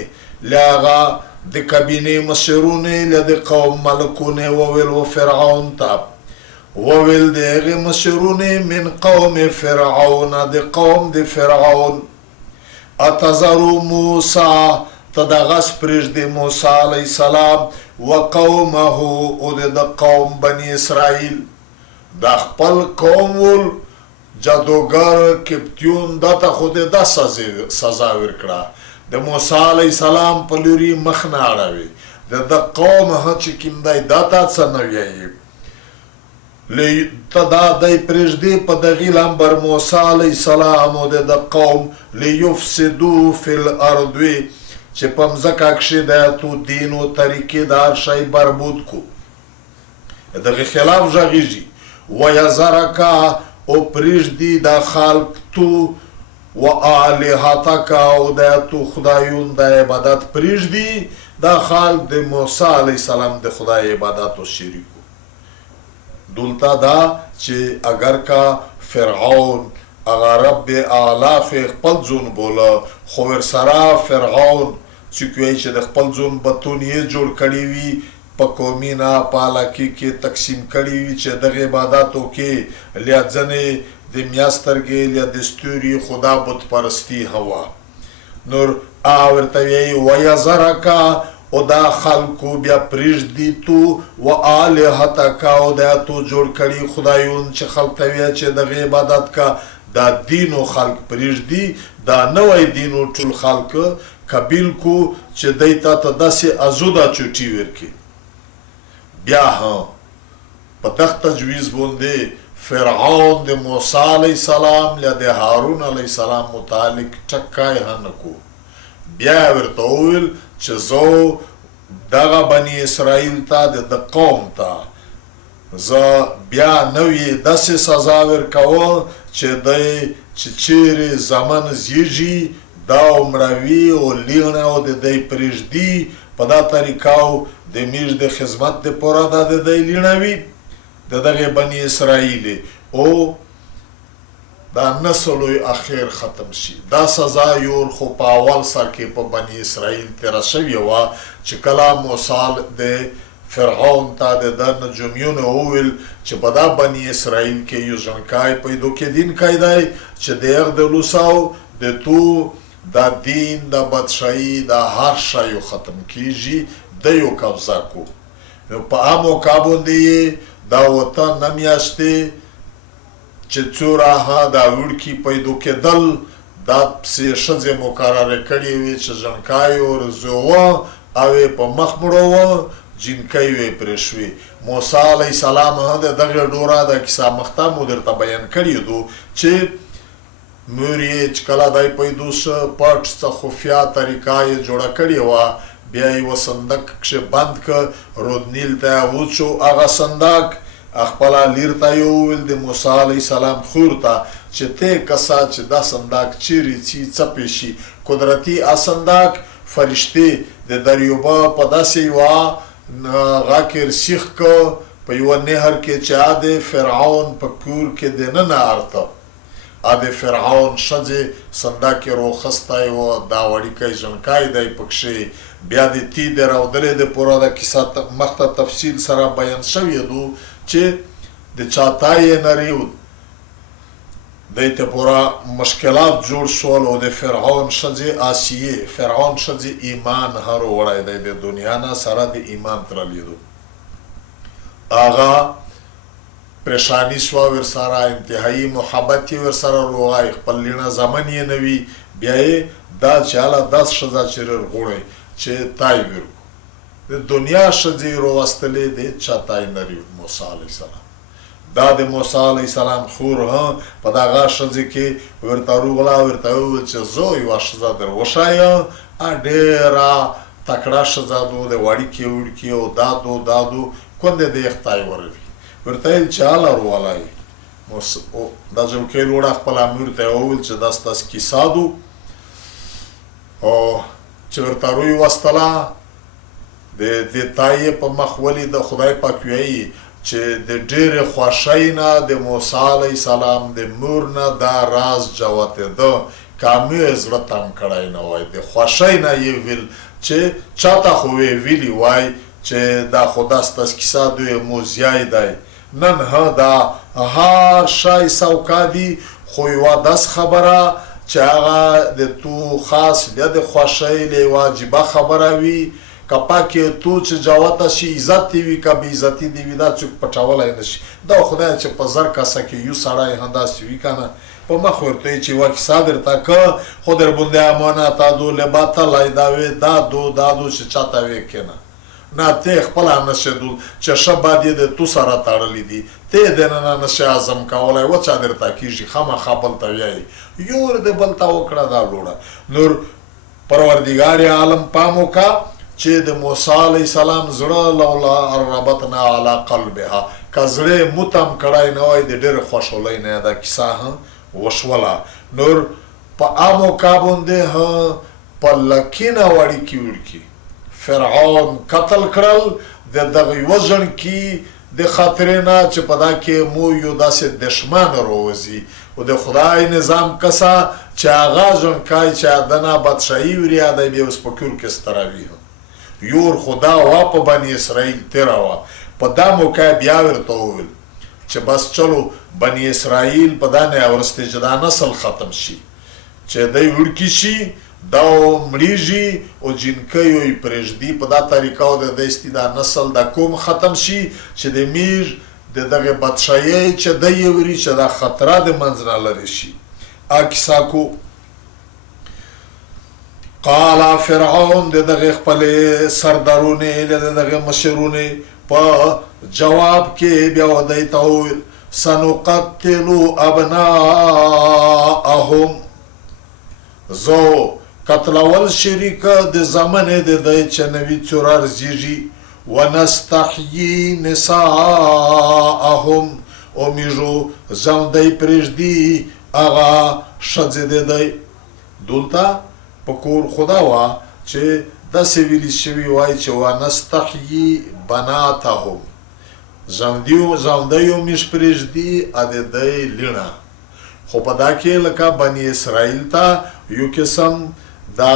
له هغه د کابینې مشرونه له د قوم ملکونه وویل و فرعون ته وویل د هغې مشرونه من قوم فرعون د قوم د فرعون اتذرو موسی ته دغس پرېږدې موسی علیه السلام و قومه او د قوم بني اسرائیل دا خپل قوم ول جادوګر کپتیون دا ته خو د دا سزا ورکړه د موسی علیه السلام په لوري مخ نه اړوي د ده قوم چې کوم دی دا ته څه نه وایي ته دا دی پرېږدې په دغې لمبر موسی علیه السلام او د ده قوم لیفسدو فی الارض چې په مځکه کښې د تو دین و طریقې د هر شی بربود کو دغې خلاف غږېږي ویذرکه او پرېږدي دا خلق تو و الهتک او د تو خدایون د عبادت پرېږدي دا خلق د موسی علیه السلام د خدای عبادت و شریکو دلته دا چې اگر کا فرعون هغه رب اعلی خپل ځون بوله خو ورسره فرعون چې کوی چې د خپل ځون بتون یې جوړ کړي وي په قومي نه په علاقې کې تقسیم کړي وي چې دغه عباداتو کې لیا ځنې د میا سترګې لیا د ستوري خدا بت پرستی هوا نور ورته وایي ویذرکه او دا خلکو بیا پرېږدي تو و الهتک او دا تو جوړ کړي خدایون چې خلک ته وایي چې دغه عبادت کا دا دینو خلک پرېږدي دا نوی دینو ټول خلک قبیل کو چې دی ته ته داسې ازوده چوټي ورکړي بیا په دغه تجویز باندې فرعون د موسی علیه السلام له د هارون علیه السلام متعلق ټکای نه کو بیا ورته وویل چې زه دغه بني اسرائیل ته د قوم ته زه بیا نوې داسې سزا ورکوم چې دی چې چیرې زمن زیږي دا عمروي او لیڼه او د دی پرېږدي په دا طریقه د میږ د خدمت دپاره دا د دی لیڼه وي د دغې بني اسرائیل او دا نسل اخیر ختم شي دا سزا یور خو په اول سر کې په بني اسرائیل تیره شوې وه چې کله موسی د فرعون ته د ده نجومیونه وویل چې په دا بني اسرائیل کې یو ژڼکی پیدا کېدونکی دی چې د هغ د لوساو د تو دا دین دا بادشاهي دا هر شی ختم کیږي د یو قبضه کو نو په عام موقع باندې دا وطن نه میاشتې چې څو راهه دا وړکي پیدا کېدل دا پسې ښځې مقرره کړې وې چې ژڼکی ورځو وه او یې په مخ مړو وه جینکۍ وې پرې شوې موسی علیه السلام د دغې ډوره دا کیسه مخته مو درته بیان کړې دو چې مور یې چې کله دی پیدا شه پټ څه خفیه طریقه یې جوړه کړې وه بیا یې و صندوق کښې بند که رودنیل ته یې وچو هغه صندوق خپله لیر ته یې وویل د موسی علیه السلام خور ته چې تی کسه چې دا صندوق چیرې څي څپې شي قدرتي صندوق فرشتې د دریوبه په داسې یوه هغه کې رسیخ که په یوه نهر کې چې د فرعون په کور کې دننه ارته د فرعون ښځې صندوق یې راوخستی وه دا وړیکی ژڼکی دی پکښې بیا د تیدې راودلې د پوره د کیسه مخته تفصیل سره بیان شوی دو چې د چاته یې نریود دی ته پوره مشکلات جوړ شول او د فرعون ښځې آسیې فرعون ښځې ایمان هر وړی دی د دنیا نه سره د ایمان تړلی دو هغه پریشانی شوه ورسره انتهایی محبت یې ورسره روغی خپل لیڼه زمن یې نه وي بیا یې دا چې هله داس ښځه چې رغوړی چې تای ورکو د دنیا ښځې راوستلې دی چا تای نری موسی علیه السلام دا د موسی علیه السلام خور په دغه ښځې کې ورته روغله ورته وویل چې زه یوه ښځه در وښایم ډېره تکړه ښځه دو د وړیکې وړیکې او دادو کونډې د یې خدای وروي ورته ویل چې هله روغلی دا ژوکۍ لوړه خپل امیر ته یې وویل چې دا ستاسې کیسه دو او چې ورته روی وستله د تایې په مخ ولید خدای پاک وایي چې د ډېرې خوښۍ نه د موسی علیه السلام د مور نه دا راز جوتېده کامې زړه تم کړی نه وای د خوښۍ نه یې ویل چې چاته خو ویلي وای چې دا خو دا ستاسو کیسه دوی موزیای دی نن ها دا هر شای سوکا دی خو یوه داس خبره چې هغه د تو خاص بیا د خوښۍ له واجبه خبره وي که پاکې تو چې جوته شي عزت دی وي که بې عزتي دی وي دا څوک پټولی نه شي دا خدای چې په زر کسه کې یو سړی همداسې وي که نه په مخ ورته یې چې یوه کیسه درته که خو در باندې امانت دو لباطلی دا وې دا دو چې چاته وې که نه نه ته خپله نشې دو چې ښه بد یې د تو سره تړلی دي ته یې دننه نشې عزم کولی و چا درته کېږي خامخا بل ته ویایي یور د بل ته وکړه دا لوړه نور پروردګار عالم پام وکړه چې د موسی علیه السلام زړه لولا ربطنا علی قلبها که زړه متم کړی نه وای د ډېرې خوشحالۍ نه دا کیسه هم وشوله نور په موقع باندې په لکینه وړي کې وړکي فرعون قتل کړل د دغه یوه ژڼکي د خاطرې نه چې په دا کې مو یو داسې دشمن راوځي و د خدای نظام کسه چې هغه ژڼکی چې دنه بادشاهي وریا دی بیا اوس په کور کې ستروي یور خدا وا په بني اسرائیل تیره وه په دا موقع بیا ورته وویل چې بس چلو بني اسرائیل په دا نه ورسته چې دا نسل ختم شي چې دی وړکي شي دا مړیږي او جنکیو یې پرېږدي په دا طریقه د دستی دا نسل دا کوم ختم شي چې د میر د دغه بادشاهۍ چې دی یې وري چې دا خطره د منځ نه لرې شي کیسه کو قال فرعون د دغه خپلې سردارونې د دغه مشرونې په جواب کې بیا ودی ته وویل سنقتل ابناءهم زو قتلول شریکه د زمانې د دی چې نوي څورار زیږي ونستحیي نساءهم او میږو ژوندی پرېږدي هغه ښځې د دی دلته په کور خدا وه چې داسې ویلي شوي وای چې ونستحیي بناتهم ژوندیو میږ پرېږدي ا د دی لیڼه خو په دا کې لکه بني اسرائیل ته یو قسم دا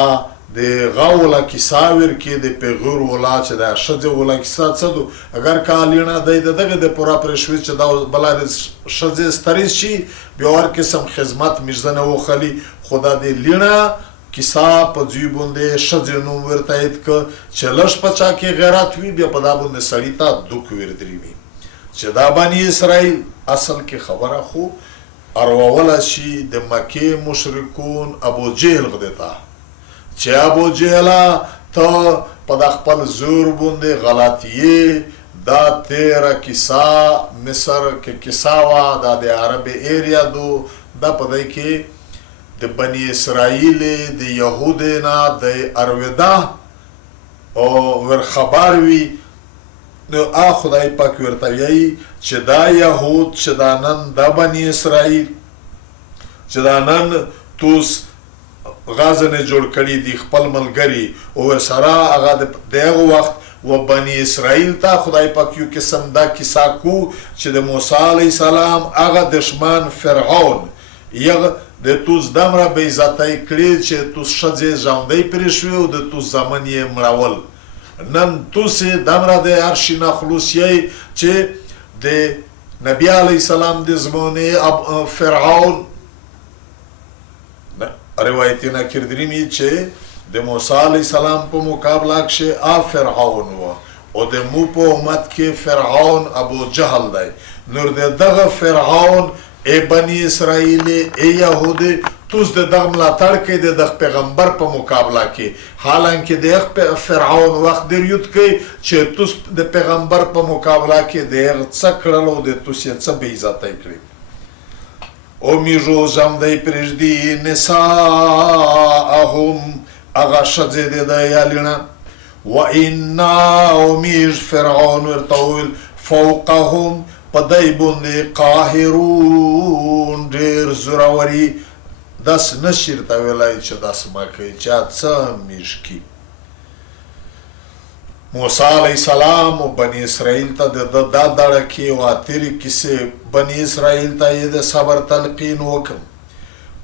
د غوله کیسه ورکې د پیغور ولا چې دا ښځې وله کیسه څه دو اگر که لیڼه دی د دغه د پوره پرېښوي چې دا بله ښځې سترې شي بیا هر قسم خدمت میږده نه وخلي خو دا د لیڼه کیسه په ځوی باندې ښځې نوم ورته عید که چې لږ په چا کې غیرت وي بیا په دا باندې سړي ته دوک وردرېږي چې دا بني اسرائیل اصل کې خبره خو ارووله شي د مکې مشرکون ابو جهل غدې ته چې ابو جهله ته په د خپل زور باندې غلطیې دا تیره کیسه مصر کې کیسه وه دا د عرب ایریا دو دا په دی کې د بني اسرائیل د یهودو نه د اروده او ورخبر وي نو خدای پاک ورته وایي چې دا یهود چې دا نن دا بني اسرائیل چې دا نن توس غازنې جوړ کړي دي خپل ملګري او ورسره هغه د هغه وخت و بني اسرائیل ته خدای پاک یو قسم دا کیسه کو چې د موسی علیه السلام هغه دشمن فرعون یغه د توس دمره بې عزتۍ کړي چې توس ښځې ژوندۍ پرېښوي او د توس زامن یې مړول نن توس یې دمره د هر شي نه خلوص یی چې د نبی علیه السلام د زمانې فرعون روایتونه کردرimi چې د موسی علیه السلام په مقابله کښې فرعون و او د مو په امت کې فرعون ابو جهل دی نور د دغه فرعون ای بني اسرائیل ای یهودی توس د دغه ملاتړ کوي د دغه پیغمبر په مقابله کې حالانکه د فرعون وخت در یود کوي چې توس د پیغمبر په مقابله کې د هغه څه کړل او د توس یې څه بې عزتۍ کړي او میږو ژوندی پرېږدي نساءهم هغه ښځې د ده یا لیڼه وانا او میږ فرعون ورته وویل فوقهم په دی باندې قاهرون ډېر زوروري داس نشي ورته ویلی چې داس مه کوئ چا څه میږ کي. موسی علیه السلام و بني اسرائیل ته د دا دړکې او اترې کیسې بني اسرائیل ته یې د صبر تلقین وکړ.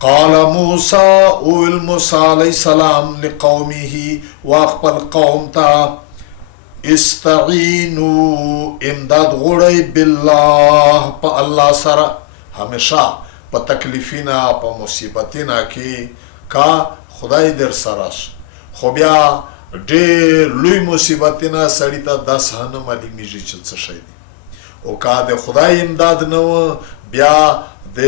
قال موسی اویل موسی علیه السلام لقومه و خپل قوم ته استعینو امداد غوړئ بالله په الله سره. همیشه په تکلیفینا په مصیبتینا کې کا خدای در سره خو بیا ډېر لوی مصیبتینا سړي ته داس نه معلومیږي چې څه شی دی او کا د خدای امداد نه و بیا د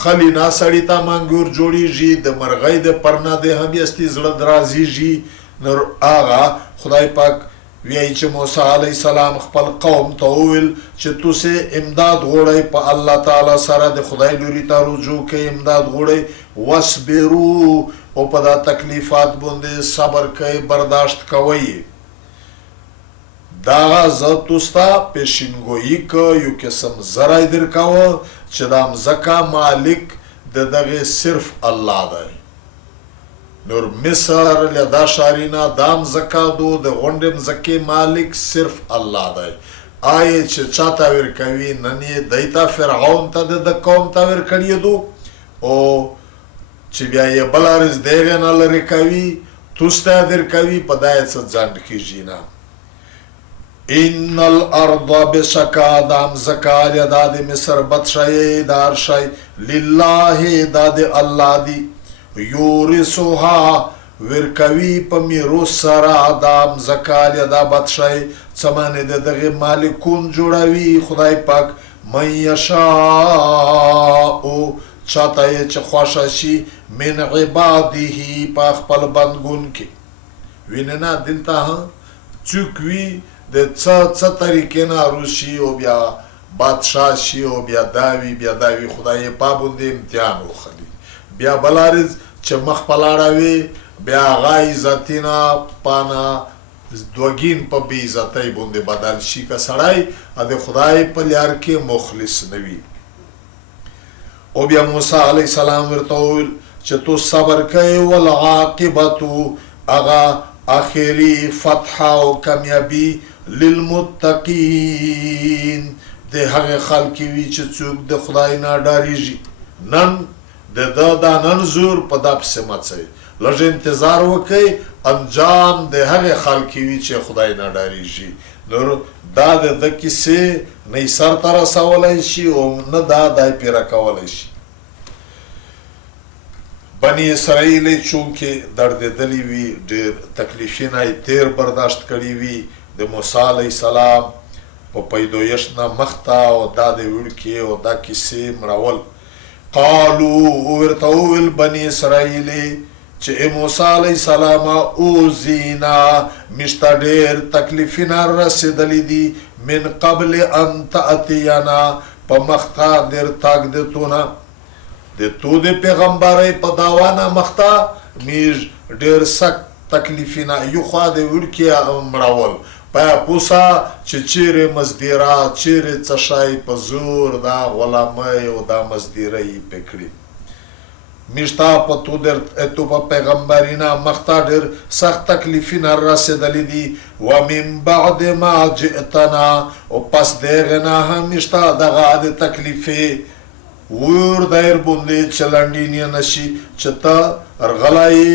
خلی نه سړي ته منګور جوړیږي د مرغۍ د پرنا د همیستي زړه درازیږي. نو هغه خدای پاک وی چې موسی علیه السلام خپل قوم ته وویل چې تاسې امداد غوړئ په الله تعالی سره د خدای لوري ته رجوع کوئ امداد غوړئ وصبرو او په دا تکلیفات باندې صبر کوئ برداشت کوئ. دا زه تاسو ته پیشنګویي که یو قسم زرای درکوه چې دا مځکه مالک د دغې صرف الله دی. نور مصر لدا شارینا دام زکادو د غونډې مځکې مالک صرف الله دی. آی چې چاته ورکوي نن یې دی ته فرعون ته د قوم ته ورکړی دو او چې بیا یې بله ورځ د هغې نه لرې کوي تاسو ته درکوي په دا یې څه ځنډ کېږي نه. ان الارض بشکا دا مځکه دا د مصر بادشاهي دا هر شی لله دا د الله دی. یورثها ورکوي په میراث سره دا مځکه دا بادشاهي څه معنی د دغې مالکون جوړوي خدای پاک من یشاء چاته یې چې خوښه شي من عباده په خپل بندګون کې. وینه نه دلته څوک وي د څه طریقې نه روشي او بیا بادشاه شي او بیا داوي خدای یې پابندې امتحان وخلي بیا بلارز چې مخ پلاړوي بیا هغه عزتي نه پانه دوګین په بې عزتۍ باندې بدل شي که سړی د خدای په لار کې مخلص نه وي. او بیا موسی علیه السلام ورته وویل چې تو صبر کوئ والعاقبة هغه آخري فتح او کامیابي للمتقین د هغه خلک وي چې څوک د خدای نه ډارېږي. نن د دا نن زور په دا پسې مڅئ لږ انتظار وکئ انجام د هغه خلک وي چې خدای نه ډارېږي. نو دا د ده کیسې نه سر ته رسولی شي او نه دا دای پیره کولی شي. بني اسرائیل چونکې دردېدلي وي ډېر تکلیفونه یې تیر برداشت کړي وي د موسی علیه السلام په پیدایښت نه مخته او دا د وړکې او دا کیسې مړول. قالو ورته وویل بني اسرائیل چې موسی علیه السلام اوذینا مشته ډېر تکلیفونه رسېدلي دي من قبل ان تأتینا په مخته ډېر تاګدتونه د تو د پیغمبرۍ په دعوا نه مخته میږ ډېر سخت تکلیفونه یو خوا د وړکې مړول پیا پوسه چې چیرې مزدیره چیرې څه شی په زور دا غلامۍ او دا مزدیره یې پې کړي میشته په تو په پیغمبري نه مخته ډېر سخت تکلیفونه رسېدلي دي ومن بعد ما جئتنا او پس د هغې نه هم میشته دغه د تکلیفې ور دایر باندې چې لنډین یې نه شي چې ته رغلی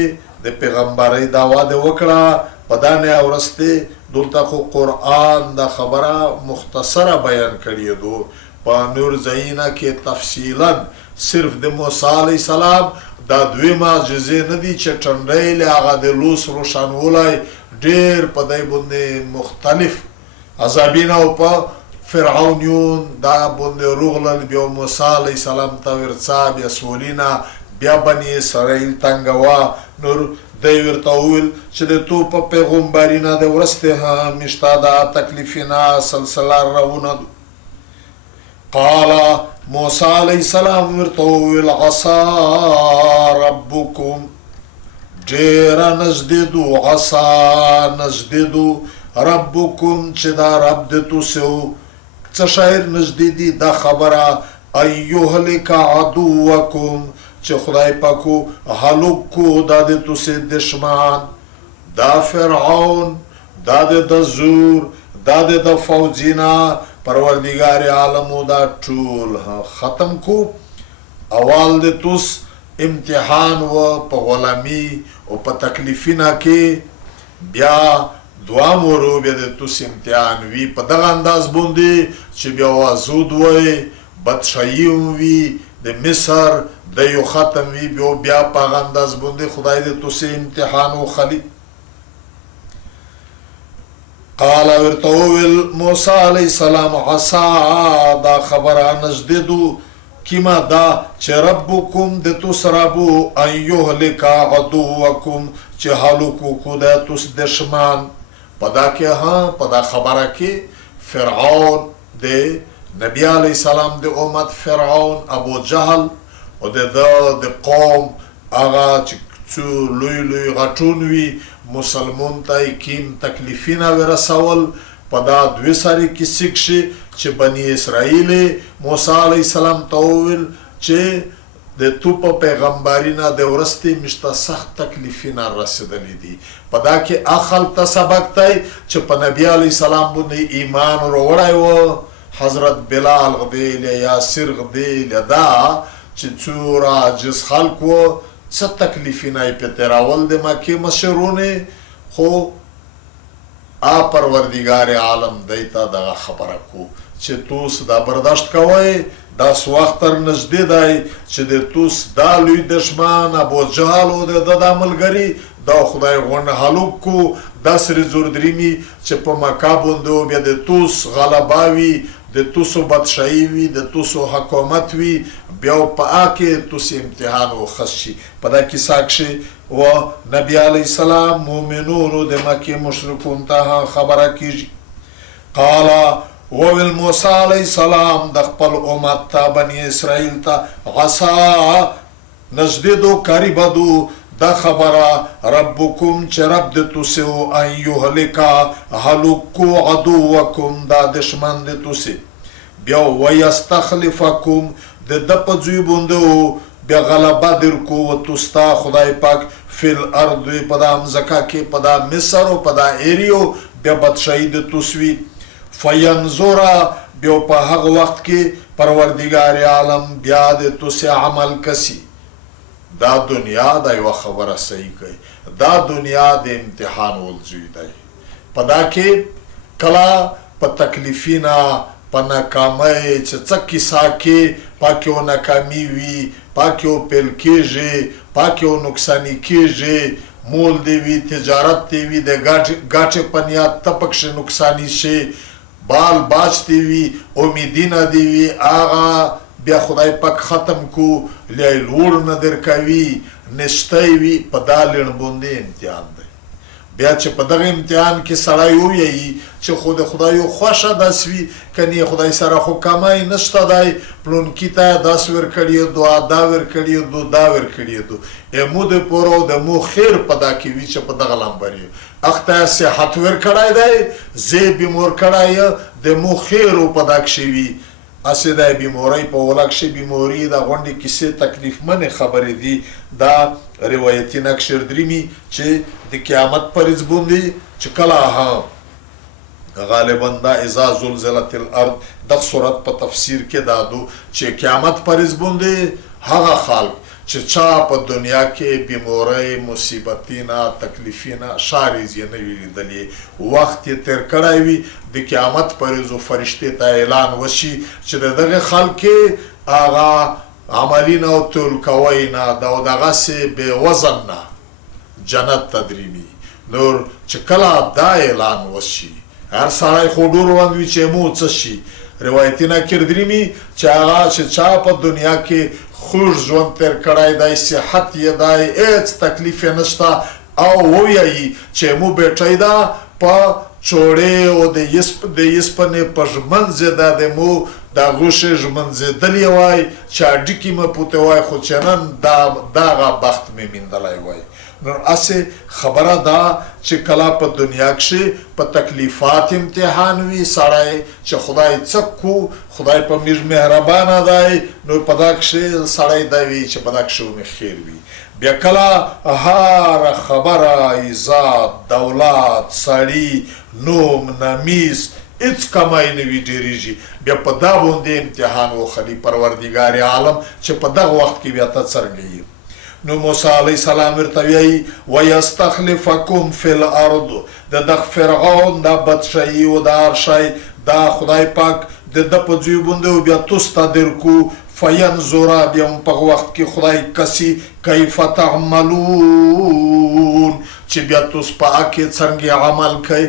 د پیغمبرۍ دعوا دې وکړه په دا نه اورستې دلته خو قرآن دا خبره مختصره بیان کړې دو په نور ځایونه کې تفصیلا صرف د موسی علیه السلام دا دوی معجزې نه دي چې ټنډی له هغه د لوس روښانولی ډېر په دی باندې مختلف عذابینه او په فرعونیون دا باندې روغلل بیا موسی علیه السلام ته ورڅه بیا سولینا بیا بني اسرائیل تنګوه نور دی ورته وویل چې د تو په پیغمبري نه د ورستې هم میشته دا تکلیفونه سلسله روونه دو. قال موسی علیه السلام ورته وویل عصا ربکم ډېره نږدې دو عصا نږدې دو ربکم چې دا رب د توسو څه شاعر نږدې دي دا خبره ان یهلک عدوکم چې خدای پاکو هلوک کو دا د توسې دشمن دا فرعون دا د زور دا د فوجینا پروردگار عالمو دا ټول ختم کو اول د توس امتحان و په غلامی او په تکلیفینا کې بیا دوام ورو بیا د توس امتحان وی په دغه انداز باندې چې بیا وازود وای بدشاهي وی د مصر د یو ختم وی بیا په هغه انداز باندې خدای د توس امتحان و خلی قال ورتوول موسی علیہ السلام عصا دا خبره نزدیدو کما دا چې ربکم د توس ربو ان یهلک عدوکم چې هلکو کو د توس دشمن پدا کې پدا خبره کې فرعون د نبی علیہ السلام د امت فرعون ابو جهل او د قوم هغه چې لوی لوی غټون وی مسلمون ته کیم تکلیفینا ورسول پدا دوی ساری کی سکشی چې بنی اسرائیل موسی علیہ السلام توول چې د توپ پیغمبرینا د ورستی مشته سخت تکلیفینا رسیدلی دي پدا کې اخل ته سبق تای چې په نبی علیہ السلام باندې ایمان وروړای و حضرت بلال غدیل یاسر غدیل دا چې څورا جس خلکو څه تکلیفینا په تراول د مکه مشرونه خو پروردگار عالم دیتا دغه خبره کو چې توس دا برداشت کوي دا سوخت تر نږدې دی چې د توس دا لوی دشمن ابو جهل او د ملګری دا خدای غون هلوک کو دا سری زور دریمی چې په مکه باندې بیا د توس غلباوي د توسو بادشاہي وي د توسو حکومت وي بیا په اکه توس امتحان او خشي په دا کې ساکشي و نبی علیہ السلام مومنونو د مکه مشرکون ته خبره کیږي قال وویل موسی علیہ السلام د خپل امت ته بنی اسرائیل ته عصا نزدیدو قریبدو دا خبره ربکم چې رب د توسو ان یهلکا هلکو عدوکم دا دشمن د توسی بیا ویستخلفکم د پځوی بوندو بیا غلبه درکو و توستا خدای پاک فی الارض پدا مزکا کې پدا مصر و پدا ایریو بیا بدشاهی د توسوی فینظورا بیا په هغه وخت کې پروردگار عالم بیا د توسی عمل کسی دا دنیا دا یو خبره صحیح کوي دا دنیا د امتحان ولزوی دی پدا کې کلا په تکلیفینا په ناکامۍ چې څه کیسه کې پاکې و ناکامي وي پاکې و پیل کېږي پاکې و نقصاني کېږي مول دی وي تجارت دی وي د ګاټې په نیت ته پکښې نقصاني شي بال باج دی وي امیدینه دی وي هغه بیا خدای پاک ختم کو لیای لوړ نه درکوي نشتی وي په دا لړ باندې امتحان دی بیا چې په دغه امتحان کې سړی ووایي چې خو د خدای خوښه داسې وي کنې خدای سره خو کمای نشته دی پلونکي ته داسې ورکړي دو دا ورکړي دو دا ورکړي دو مو د پورو د مو خیر په دا کې وي چې په دغه لمبري اخته صحت ورکړی دی زی بیمور کړی د مو خیر په دا کې وي اسې د بیماری په ولک شي بیماری د غونډې کیسې تکلیف منه خبرې دي دا روایتي نقشر دریمی چې د قیامت پر ځبوندي چې کله غالبا دا اذا زلزلت الارض د صورت په تفسیر کې دادو چې قیامت پر ځبوندي هغه خلق چې چا په دنیا کې بیماری مصیبتینا تکلیفینا شاریز یې نه وی لیدلې وخت یې تیر کړی وي د قیامت پر ځو فرشتې ته اعلان وشي چې دغه خلک هغه عملینا او تول کوینا دغه سه به وزن نه جنت تدریمی نور چې کله دا اعلان وشي هر سړی خو ډور وندوي چې مو څه شي روایتینا کردریمی چې هغه چې چا په دنیا کې خوږ ژوند تیر کړی دی صحت یې دی هېڅ تکلیف یې نشته او ووایي چې مو بیټی ده په چوړې او د یسپنې په ژمنځې ده د مو دا غوښې ژمنځېدلې وای چې هډوکي مې پوتې وای خو چې نن دغه بخت مې میندلی وای نو اسې خبره ده چې کله په دنیا کښې په تکلیفات امتحان وي سړی چې خدای څه کو خدای په موږ مهربانه دی نو په دا کښې سړی دا وي چې په دا کښې مې خیر وي بیا کله هر خبره عزت دولت سړي نوم نمیس هیڅ کمای نه وي ډېرېږي بیا په دا باندې امتحان وخلي پروردګار عالم چې په دغه وخت کې بیا ته څرنګه یې نو موسی علیه السلام ورته وایي ویستخلفکم فی الارض د دغه فرعون دا بدشایي او دا هر شی دا خدای پاک د ده په ځای باندې او بیا تاسو ته درکو فینظر بیا هم په وخت کې خدای کسي کیف تعملون چې بیا تاسو په هغه کې څرنګه عمل کوئ